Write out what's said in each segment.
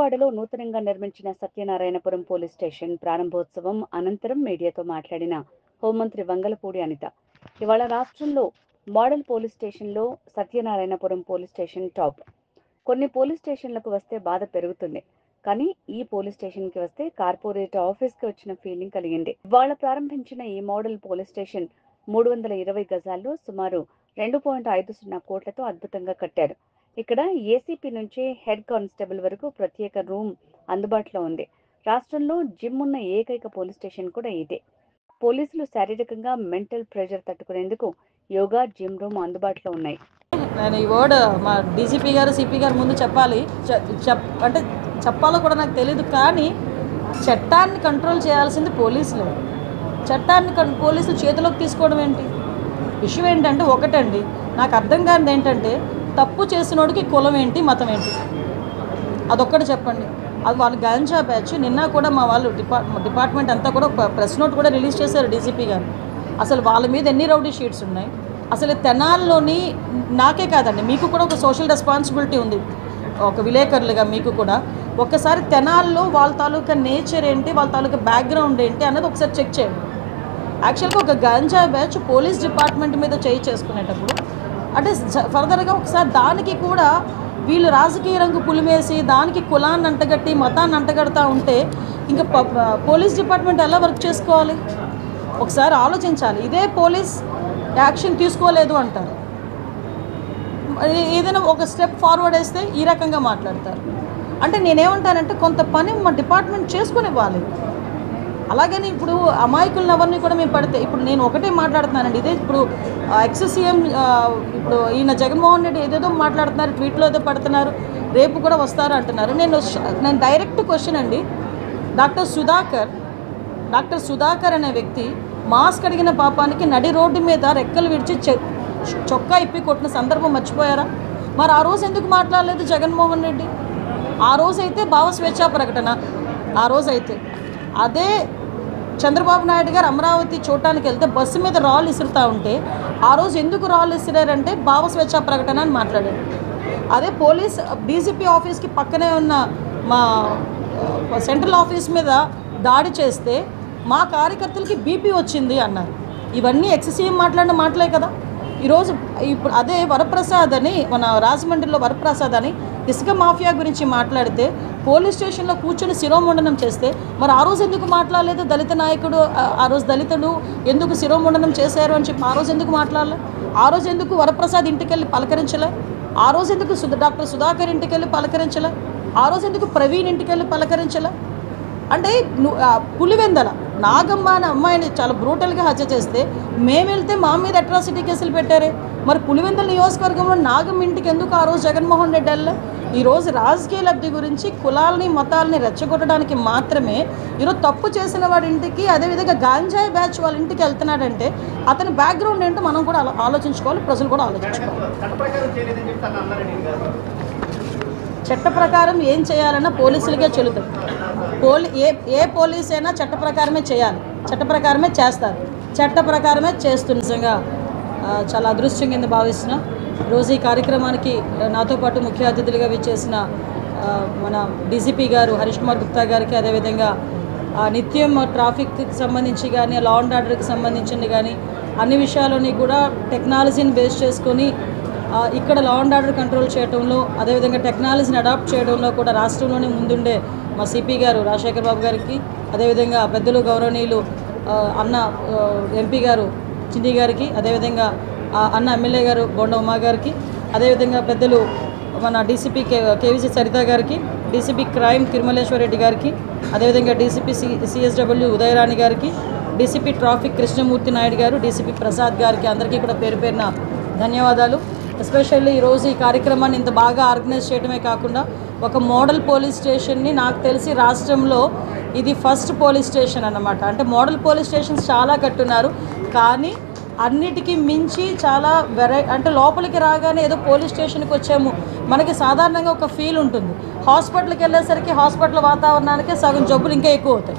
విజయవాడలో నూతనంగా నిర్మించిన సత్యనారాయణపురం పోలీస్ స్టేషన్ ప్రారంభోత్సవం అనంతరం మీడియాతో మాట్లాడిన హోంమంత్రి వంగలపూడి అనిత, ఇవాళ రాష్ట్రంలో మోడల్ పోలీస్ స్టేషన్లో సత్యనారాయణపురం పోలీస్ స్టేషన్ టాప్. కొన్ని పోలీస్ స్టేషన్లకు వస్తే బాధ పెరుగుతుంది, కానీ ఈ పోలీస్ స్టేషన్కి వస్తే కార్పొరేట్ ఆఫీస్కి వచ్చిన ఫీలింగ్ కలిగింది. ఇవాళ ప్రారంభించిన ఈ మోడల్ పోలీస్ స్టేషన్ 320 గజాల్లో సుమారు 2.50 కోట్లతో అద్భుతంగా కట్టారు. ఇక్కడ ఏసీపీ నుంచి హెడ్ కానిస్టేబుల్ వరకు ప్రత్యేక రూమ్ అందుబాటులో ఉంది. రాష్ట్రంలో జిమ్ ఉన్న ఏకైక పోలీస్ స్టేషన్ కూడా ఇదే. పోలీసులు శారీరకంగా మెంటల్ ప్రెషర్ తట్టుకునేందుకు యోగా, జిమ్ రూమ్ అందుబాటులో ఉన్నాయి. నేను ఈ వర్డ్ మా డీజీపీ గారు, సిపి గారు ముందు చెప్పాలి, అంటే చెప్పాలో కూడా నాకు తెలియదు. కానీ చట్టాన్ని కంట్రోల్ చేయాల్సింది పోలీసులు. చట్టాన్ని పోలీసులు చేతిలోకి తీసుకోవడం ఏంటి? ఇష్యూ ఏంటంటే ఒకటండి, నాకు అర్థం కానిది ఏంటంటే, తప్పు చేసినోడికి కులం ఏంటి, మతం ఏంటి, అదొక్కటి చెప్పండి. అది వాళ్ళు గాంజా బ్యాచ్. నిన్న కూడా మా వాళ్ళు డిపార్ట్మెంట్ అంతా కూడా ప్రెస్ నోట్ కూడా రిలీజ్ చేశారు డీజీపీ గారు. అసలు వాళ్ళ మీద ఎన్ని రౌడీ షీట్స్ ఉన్నాయి. అసలు తెనాల్లోని, నాకే కాదండి, మీకు కూడా ఒక సోషల్ రెస్పాన్సిబిలిటీ ఉంది, ఒక విలేకరులుగా మీకు కూడా. ఒక్కసారి తెనాల్లో వాళ్ళ తాలూకా నేచర్ ఏంటి, వాళ్ళ తాలూకా బ్యాక్గ్రౌండ్ ఏంటి అన్నది ఒకసారి చెక్ చేయండి. యాక్చువల్గా ఒక గాంజా బ్యాచ్ పోలీస్ డిపార్ట్మెంట్ మీద చేసుకునేటప్పుడు అంటే ఫర్దర్గా ఒకసారి దానికి కూడా వీళ్ళు రాజకీయ రంగు పులిమేసి దానికి కులాన్ని అంటగట్టి మతాన్ని అంటగడతా ఉంటే ఇంకా పోలీస్ డిపార్ట్మెంట్ ఎలా వర్క్ చేసుకోవాలి? ఒకసారి ఆలోచించాలి. ఇదే పోలీస్ యాక్షన్ తీసుకోలేదు అంటారు, ఏదైనా ఒక స్టెప్ ఫార్వర్డ్ వేస్తే ఈ రకంగా మాట్లాడతారు. అంటే నేనేమంటానంటే, కొంత పని మా డిపార్ట్మెంట్ చేసుకునివ్వాలి. అలాగని ఇప్పుడు అమాయకులను ఎవరిని కూడా మేము పడితే, ఇప్పుడు నేను ఒకటే మాట్లాడుతున్నానండి, ఇదే ఇప్పుడు ఎక్స్-సీఎం ఇప్పుడు ఈయన జగన్మోహన్ రెడ్డి ఏదేదో మాట్లాడుతున్నారు, ట్వీట్లో ఏదో పడుతున్నారు, రేపు కూడా వస్తారు అంటున్నారు. నేను డైరెక్ట్ క్వశ్చన్ అండి, డాక్టర్ సుధాకర్ అనే వ్యక్తి మాస్క్ అడిగిన పాపానికి నడి రోడ్డు మీద రెక్కలు విడిచి చొక్కా ఇప్పి కొట్టిన సందర్భం మర్చిపోయారా? మరి ఆ రోజు ఎందుకు మాట్లాడలేదు జగన్మోహన్ రెడ్డి? ఆ రోజైతే భావస్వేచ్ఛా ప్రకటన, ఆ రోజైతే అదే చంద్రబాబు నాయుడు గారు అమరావతి చూడటానికి వెళ్తే బస్సు మీద రాళ్ళు ఇసురుతూ ఉంటే ఆ రోజు ఎందుకు రాళ్ళు ఇసిరారంటే భావస్వేచ్ఛా ప్రకటన అని మాట్లాడారు. అదే పోలీస్ డీజీపీ ఆఫీస్కి పక్కనే ఉన్న మా సెంట్రల్ ఆఫీస్ మీద దాడి చేస్తే మా కార్యకర్తలకి బీపీ వచ్చింది అన్నారు. ఇవన్నీ ఎక్స్-సీఎం మాట్లాడిన మాటలే కదా. ఈరోజు ఇప్పుడు అదే వరప్రసాద్ అని, మన రాజమండ్రిలో వరప్రసాద్ అని ఇసుక మాఫియా గురించి మాట్లాడితే పోలీస్ స్టేషన్లో కూర్చొని శిరోముండనం చేస్తే మరి ఆ రోజు ఎందుకు మాట్లాడలేదు? దళిత నాయకుడు, ఆ రోజు దళితుడు ఎందుకు శిరోముండనం చేశారు అని చెప్పి ఆ రోజు ఎందుకు మాట్లాడలే? ఆ రోజు ఎందుకు వరప్రసాద్ ఇంటికి వెళ్ళి పలకరించలే? ఆ రోజు ఎందుకు డాక్టర్ సుధాకర్ ఇంటికి వెళ్ళి పలకరించలే? ఆ రోజు ఎందుకు ప్రవీణ్ ఇంటికి వెళ్ళి పలకరించలే? అంటే పులివెందల నాగమ్మ అనే అమ్మాయిని చాలా బ్రూటల్గా హత్య చేస్తే మేము వెళ్తే మా మీద అట్రాసిటీ కేసులు పెట్టారే. మరి పులివెందల నియోజకవర్గంలో నాగమ్మ ఇంటికి ఎందుకు ఆ రోజు జగన్మోహన్ రెడ్డి వెళ్ళే? ఈరోజు రాజకీయ లబ్ధి గురించి కులాలని మతాలని రెచ్చగొట్టడానికి మాత్రమే ఈరోజు తప్పు చేసిన వాడి ఇంటికి, అదేవిధంగా గాంజాయి బ్యాచ్ వాళ్ళ ఇంటికి వెళ్తున్నాడంటే అతని బ్యాక్గ్రౌండ్ ఏంటో మనం కూడా ఆలోచించుకోవాలి, ప్రజలు కూడా ఆలోచించుకోవాలి. చట్ట ప్రకారం ఏం చేయాలన్నా పోలీసులకే చెల్లుతుంది. ఏ పోలీస్ అయినా చట్ట ప్రకారమే చేయాలి, చట్ట ప్రకారమే చేస్తారు, చట్ట ప్రకారమే చేస్తుంది. నిజంగా చాలా అదృష్టం కింద భావిస్తున్నా. రోజు ఈ కార్యక్రమానికి నాతో పాటు ముఖ్య అతిథులుగా విచ్చేసిన మన డీజీపీ గారు హరీష్ కుమార్ గుప్తా గారికి, అదేవిధంగా నిత్యం ట్రాఫిక్కి సంబంధించి కానీ, లా అండ్ ఆర్డర్కి సంబంధించింది కానీ అన్ని విషయాలని కూడా టెక్నాలజీని బేస్ చేసుకొని ఇక్కడ లా అండ్ ఆర్డర్ కంట్రోల్ చేయడంలో, అదేవిధంగా టెక్నాలజీని అడాప్ట్ చేయడంలో కూడా రాష్ట్రంలోనే ముందుండే మా సిపి గారు రాజశేఖర్ బాబు గారికి, అదేవిధంగా పెద్దలు గౌరవనీయులు అన్న ఎంపీ గారు చిండి గారికి, అదేవిధంగా అన్న ఎమ్మెల్యే గారు బొండ ఉమా గారికి, అదేవిధంగా పెద్దలు మన డీసీపీ కేవీసీ సరిత గారికి, డీసీపీ క్రైమ్ తిరుమలేశ్వర్ రెడ్డి గారికి, అదేవిధంగా డీసీపీ సిఎస్డబ్ల్యూ ఉదయరాణి గారికి, డీసీపీ ట్రాఫిక్ కృష్ణమూర్తి నాయుడు గారు, డీసీపీ ప్రసాద్ గారికి అందరికీ కూడా పేరు పేరున ధన్యవాదాలు. ఎస్పెషల్లీ ఈరోజు ఈ కార్యక్రమాన్ని ఇంత బాగా ఆర్గనైజ్ చేయడమే కాకుండా ఒక మోడల్ పోలీస్ స్టేషన్ని, నాకు తెలిసి రాష్ట్రంలో ఇది ఫస్ట్ పోలీస్ స్టేషన్ అన్నమాట. అంటే మోడల్ పోలీస్ స్టేషన్స్ చాలా కట్టున్నారు, కానీ అన్నిటికీ మించి చాలా అంటే లోపలికి రాగానే ఏదో పోలీస్ స్టేషన్కి వచ్చాము, మనకి సాధారణంగా ఒక ఫీల్ ఉంటుంది. హాస్పిటల్కి వెళ్ళేసరికి హాస్పిటల్ వాతావరణానికి సగం జబ్బులు ఇంకా ఎక్కువ అవుతాయి.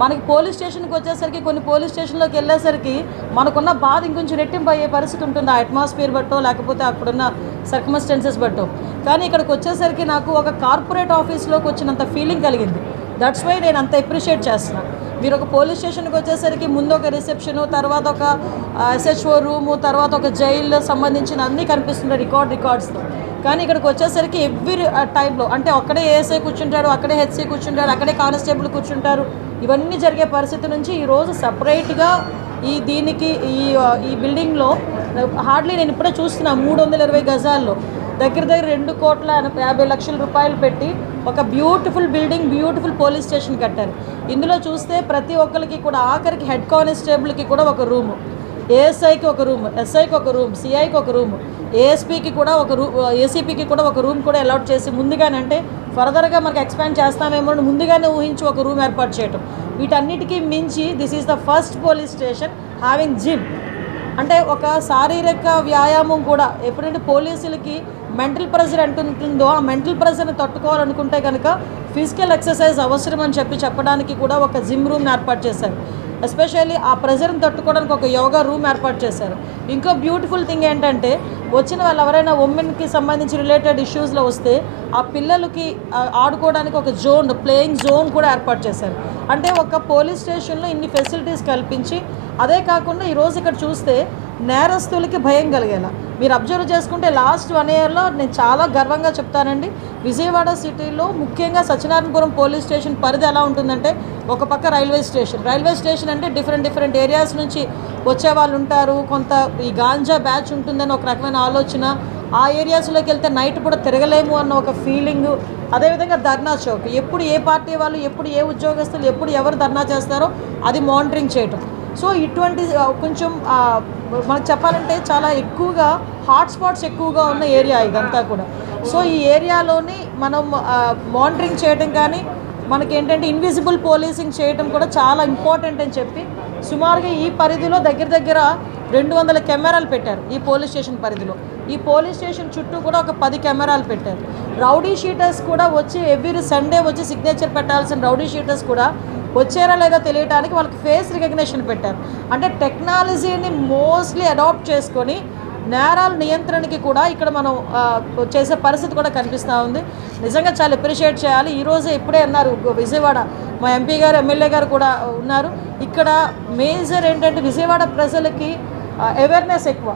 మనకి పోలీస్ స్టేషన్కి వచ్చేసరికి కొన్ని పోలీస్ స్టేషన్లోకి వెళ్ళేసరికి మనకున్న బాధ ఇంకొంచెం రెట్టింపు అయ్యే పరిస్థితి ఉంటుంది, ఆ అట్మాస్ఫియర్ బట్టో లేకపోతే అక్కడున్న సర్కమ్స్టెన్సెస్ బట్టో. కానీ ఇక్కడికి వచ్చేసరికి నాకు ఒక కార్పొరేట్ ఆఫీస్లోకి వచ్చినంత ఫీలింగ్ కలిగింది. దట్స్ వై నేను అంత అప్రిషియేట్ చేస్తున్నాను. మీరు ఒక పోలీస్ స్టేషన్కి వచ్చేసరికి ముందు ఒక రిసెప్షను, తర్వాత ఒక SHO రూము, తర్వాత ఒక జైలు సంబంధించిన అన్నీ కనిపిస్తుంటాయి రికార్డ్స్తో. కానీ ఇక్కడికి వచ్చేసరికి ఎవ్రీ టైంలో అంటే అక్కడే ASI కూర్చుంటారు, అక్కడే HC కూర్చుంటారు, అక్కడే కానిస్టేబుల్ కూర్చుంటారు. ఇవన్నీ జరిగే పరిస్థితి నుంచి ఈరోజు సపరేట్గా దీనికి ఈ బిల్డింగ్లో హార్డ్లీ నేను ఇప్పుడే చూస్తున్నా 320 గజాల్లో దగ్గర 2,50,00,000 రూపాయలు పెట్టి ఒక beautiful building, beautiful police station కట్టారు. ఇందులో చూస్తే ప్రతి ఒక్కరికి కూడా ఆఖరికి హెడ్ కానిస్టేబుల్కి కూడా ఒక రూము, ASIకి ఒక రూమ్, SIకి ఒక రూమ్, CIకి ఒక రూమ్, ASPకి కూడా ఒక ACPకి కూడా ఒక రూమ్ కూడా అలాట్ చేసి ముందుగానే, అంటే ఫర్దర్గా మనకు ఎక్స్పాండ్ చేస్తామేమో ముందుగానే ఊహించి ఒక రూమ్ ఏర్పాటు చేయటం. వీటన్నిటికీ మించి this is the first police station having gym. అంటే ఒక శారీరక వ్యాయామం కూడా, ఎప్పుడంటే పోలీసులకి మెంటల్ ప్రెషర్ అంటుంటుందో ఆ మెంటల్ ప్రెషర్ని తట్టుకోవాలనుకుంటే కనుక ఫిజికల్ ఎక్సర్సైజ్ అవసరం అని చెప్పడానికి కూడా ఒక జిమ్ రూమ్ని ఏర్పాటు చేశారు. ఎస్పెషల్లీ ఆ ప్రెషర్ని తట్టుకోవడానికి ఒక యోగా రూమ్ ఏర్పాటు చేశారు. ఇంకో బ్యూటిఫుల్ థింగ్ ఏంటంటే వచ్చిన వాళ్ళు ఎవరైనా ఉమెన్కి సంబంధించి రిలేటెడ్ ఇష్యూస్లో వస్తే ఆ పిల్లలకి ఆడుకోవడానికి ఒక జోన్, ప్లేయింగ్ జోన్ కూడా ఏర్పాటు చేశారు. అంటే ఒక పోలీస్ స్టేషన్లో ఇన్ని ఫెసిలిటీస్ కల్పించి, అదే కాకుండా ఈరోజు ఇక్కడ చూస్తే నేరస్తులకి భయం కలిగేలా మీరు అబ్జర్వ్ చేసుకుంటే లాస్ట్ 1 ఇయర్లో నేను చాలా గర్వంగా చెప్తానండి, విజయవాడ సిటీలో ముఖ్యంగా సత్యనారాయణపురం పోలీస్ స్టేషన్ పరిధి ఎలా ఉంటుందంటే, ఒక పక్క రైల్వే స్టేషన్ అంటే డిఫరెంట్ ఏరియాస్ నుంచి వచ్చే వాళ్ళు ఉంటారు, కొంత ఈ గాంజా బ్యాచ్ ఉంటుందని ఒక రకమైన ఆలోచన, ఆ ఏరియాస్లోకి వెళ్తే నైట్ కూడా తిరగలేము అన్న ఒక ఫీలింగు. అదేవిధంగా ధర్నా చౌక్, ఎప్పుడు ఏ పార్టీ వాళ్ళు, ఎప్పుడు ఏ ఉద్యోగస్తులు, ఎప్పుడు ఎవరు ధర్నా చేస్తారో అది మానిటరింగ్ చేయటం. సో ఇటువంటి కొంచెం మనకు చెప్పాలంటే చాలా ఎక్కువగా హాట్స్పాట్స్ ఎక్కువగా ఉన్న ఏరియా ఇదంతా కూడా. సో ఈ ఏరియాలోని మనం మానిటరింగ్ చేయడం కానీ మనకేంటంటే ఇన్విజిబుల్ పోలీసింగ్ చేయడం కూడా చాలా ఇంపార్టెంట్ అని చెప్పి సుమారుగా ఈ పరిధిలో దగ్గర 200 కెమెరాలు పెట్టారు ఈ పోలీస్ స్టేషన్ పరిధిలో. ఈ పోలీస్ స్టేషన్ చుట్టూ కూడా ఒక 10 కెమెరాలు పెట్టారు. రౌడీ షీటర్స్ కూడా వచ్చి ఎవ్రీ సండే వచ్చి సిగ్నేచర్ పెట్టాల్సిన రౌడీ షీటర్స్ కూడా వచ్చారా లేదా తెలియడానికి వాళ్ళకి ఫేస్ రికగ్నిషన్ పెట్టారు. అంటే టెక్నాలజీని మోస్ట్లీ అడాప్ట్ చేసుకొని నేరాల నియంత్రణకి కూడా ఇక్కడ మనం చేసే పరిస్థితి కూడా కనిపిస్తూ ఉంది. నిజంగా చాలా అప్రిషియేట్ చేయాలి. ఈరోజు ఇప్పుడే అన్నారు విజయవాడ మా MP గారు, MLA గారు కూడా ఉన్నారు. ఇక్కడ మేజర్ ఏంటంటే విజయవాడ ప్రజలకి అవేర్నెస్ ఎక్కువ.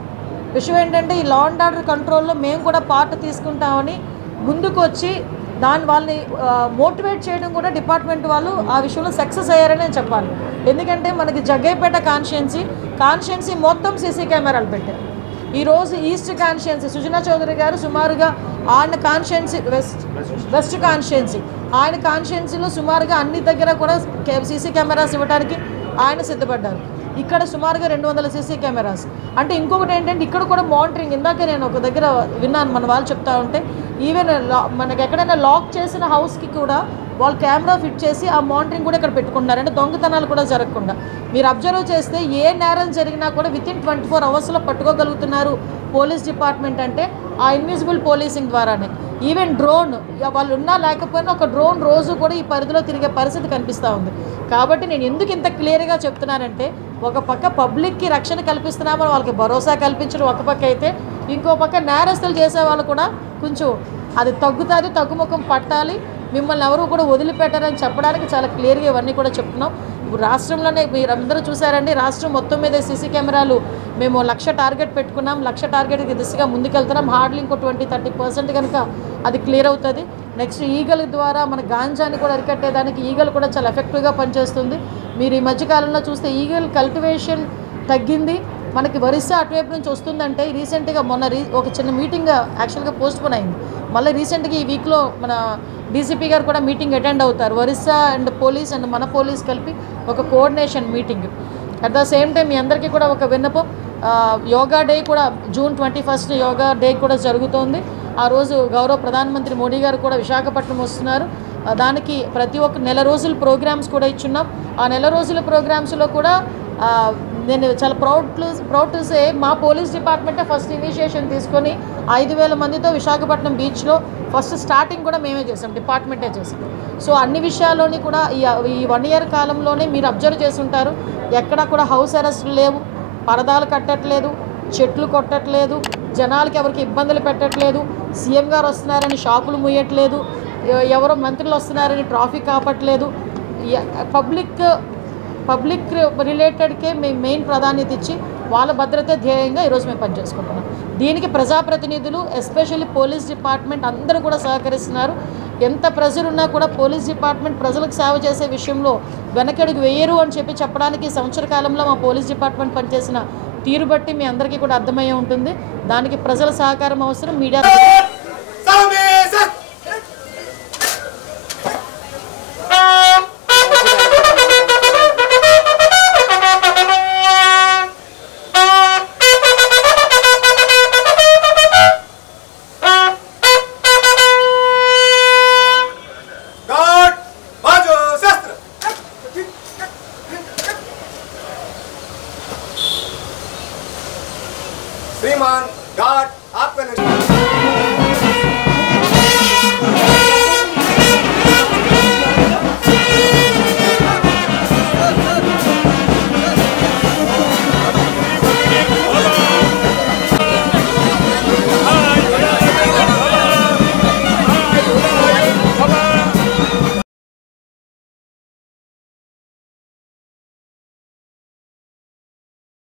విషయం ఏంటంటే ఈ లా అండ్ ఆర్డర్ కంట్రోల్లో మేము కూడా పార్ట్ తీసుకుంటామని ముందుకు వచ్చి వాళ్ళని మోటివేట్ చేయడం కూడా డిపార్ట్మెంట్ వాళ్ళు ఆ విషయంలో సక్సెస్ అయ్యారని చెప్పాలి. ఎందుకంటే మనకి జగ్గయ్యపేట కాన్స్టిట్యున్సీ మొత్తం CC కెమెరాలు పెట్టారు. ఈరోజు ఈస్ట్ కాన్స్టిట్యున్సీ సుజనా చౌదరి గారు సుమారుగా ఆయన కాన్స్టిట్యున్సీ వెస్ట్ కాన్స్టిట్యున్సీ ఆయన కాన్స్టిట్యున్సీలో సుమారుగా అన్ని దగ్గర కూడా CC కెమెరాస్ ఇవ్వడానికి ఆయన సిద్ధపడ్డారు. ఇక్కడ సుమారుగా 200 CC కెమెరాస్. అంటే ఇంకొకటి ఏంటంటే ఇక్కడ కూడా మానిటరింగ్, ఇందాక నేను ఒక దగ్గర విన్నాను మన వాళ్ళు చెప్తా ఉంటే, ఈవెన్ మనకి ఎక్కడైనా లాక్ చేసిన హౌస్కి కూడా వాళ్ళు కెమెరా ఫిట్ చేసి ఆ మానిటరింగ్ కూడా ఇక్కడ పెట్టుకుంటారు. అంటే దొంగతనాలు కూడా జరగకుండా మీరు అబ్జర్వ్ చేస్తే ఏ నేరం జరిగినా కూడా వితిన్ 24 అవర్స్లో పట్టుకోగలుగుతున్నారు పోలీస్ డిపార్ట్మెంట్ అంటే ఆ ఇన్విజిబుల్ పోలీసింగ్ ద్వారానే. ఈవెన్ డ్రోన్ వాళ్ళు ఉన్నా లేకపోయినా ఒక డ్రోన్ రోజు కూడా ఈ పరిధిలో తిరిగే పరిస్థితి కనిపిస్తూ ఉంది. కాబట్టి నేను ఎందుకు ఇంత క్లియర్గా చెప్తున్నానంటే, ఒక పక్క పబ్లిక్కి రక్షణ కల్పిస్తున్నామని వాళ్ళకి భరోసా కల్పించడం ఒక పక్క అయితే, ఇంకో పక్క నేరస్తులు చేసే వాళ్ళు కూడా కొంచెం అది తగ్గుతుంది, తగ్గుముఖం పట్టాలి, మిమ్మల్ని ఎవరు కూడా వదిలిపెట్టారని చెప్పడానికి చాలా క్లియర్గా ఇవన్నీ కూడా చెప్తున్నాం. ఇప్పుడు రాష్ట్రంలోనే మీరందరూ చూసారండి, రాష్ట్రం మొత్తం మీద CC కెమెరాలు మేము 1,00,000 టార్గెట్ పెట్టుకున్నాం. 1,00,000 టార్గెట్కి దిశగా ముందుకెళ్తున్నాం. హార్డ్లీ ఇంకో 20-30% కనుక అది క్లియర్ అవుతుంది. నెక్స్ట్ ఈగల ద్వారా మన గాంజాని కూడా అరికట్టేదానికి ఈగలు కూడా చాలా ఎఫెక్టివ్గా పనిచేస్తుంది. మీరు ఈ మధ్యకాలంలో చూస్తే ఈగల్ కల్టివేషన్ తగ్గింది. మనకి ఒరిస్సా అటువైపు నుంచి వస్తుందంటే రీసెంట్గా మొన్న ఒక చిన్న మీటింగ్ యాక్చువల్గా పోస్ట్పోన్ అయింది. మళ్ళీ రీసెంట్గా ఈ వీక్లో మన DCP గారు కూడా మీటింగ్ అటెండ్ అవుతారు. ఒరిస్సా అండ్ పోలీస్ అండ్ మన పోలీస్ కలిపి ఒక coordination meeting. At the same time మీ అందరికీ కూడా ఒక విన్నపం, యోగా డే కూడా June 21 యోగా డే కూడా జరుగుతోంది. ఆ రోజు గౌరవ ప్రధానమంత్రి మోడీ గారు కూడా విశాఖపట్నం వస్తున్నారు. దానికి ప్రతి ఒక్క నెల రోజుల ప్రోగ్రామ్స్ కూడా ఇచ్చున్నాం. ఆ నెల రోజుల ప్రోగ్రామ్స్లో కూడా నేను చాలా ప్రౌడ్ టు సే మా పోలీస్ డిపార్ట్మెంటే ఫస్ట్ ఇనిషియేషన్ తీసుకొని 5,000 మందితో విశాఖపట్నం బీచ్లో ఫస్ట్ స్టార్టింగ్ కూడా మేమే చేసాం, డిపార్ట్మెంటే చేసాం. సో అన్ని విషయాల్లోని కూడా ఈ 1 year కాలంలోనే మీరు అబ్జర్వ్ చేస్తుంటారు, ఎక్కడా కూడా హౌస్ అరెస్టులు లేవు, పరదాలు కట్టట్లేదు, చెట్లు కొట్టట్లేదు, జనాలకి ఎవరికి ఇబ్బందులు పెట్టట్లేదు, సీఎం గారు వస్తున్నారని షాపులు ముయ్యట్లేదు, ఎవరో మంత్రులు వస్తున్నారని ట్రాఫిక్ ఆపట్లేదు. పబ్లిక్ రిలేటెడ్కే మేము మెయిన్ ప్రాధాన్యత ఇచ్చి వాళ్ళ భద్రతే ధ్యేయంగా ఈరోజు మేము పనిచేసుకుంటున్నాం. దీనికి ప్రజాప్రతినిధులు ఎస్పెషల్లీ పోలీస్ డిపార్ట్మెంట్ అందరూ కూడా సహకరిస్తున్నారు. ఎంత ప్రెజర్ ఉన్నా కూడా పోలీస్ డిపార్ట్మెంట్ ప్రజలకు సేవ చేసే విషయంలో వెనకడుగు వేయరు అని చెప్పడానికి సంవత్సర కాలంలో మా పోలీస్ డిపార్ట్మెంట్ పనిచేసిన తీరు బట్టి మీ అందరికీ కూడా అర్థమయ్యే ఉంటుంది. దానికి ప్రజల సహకారం అవసరం, మీడియా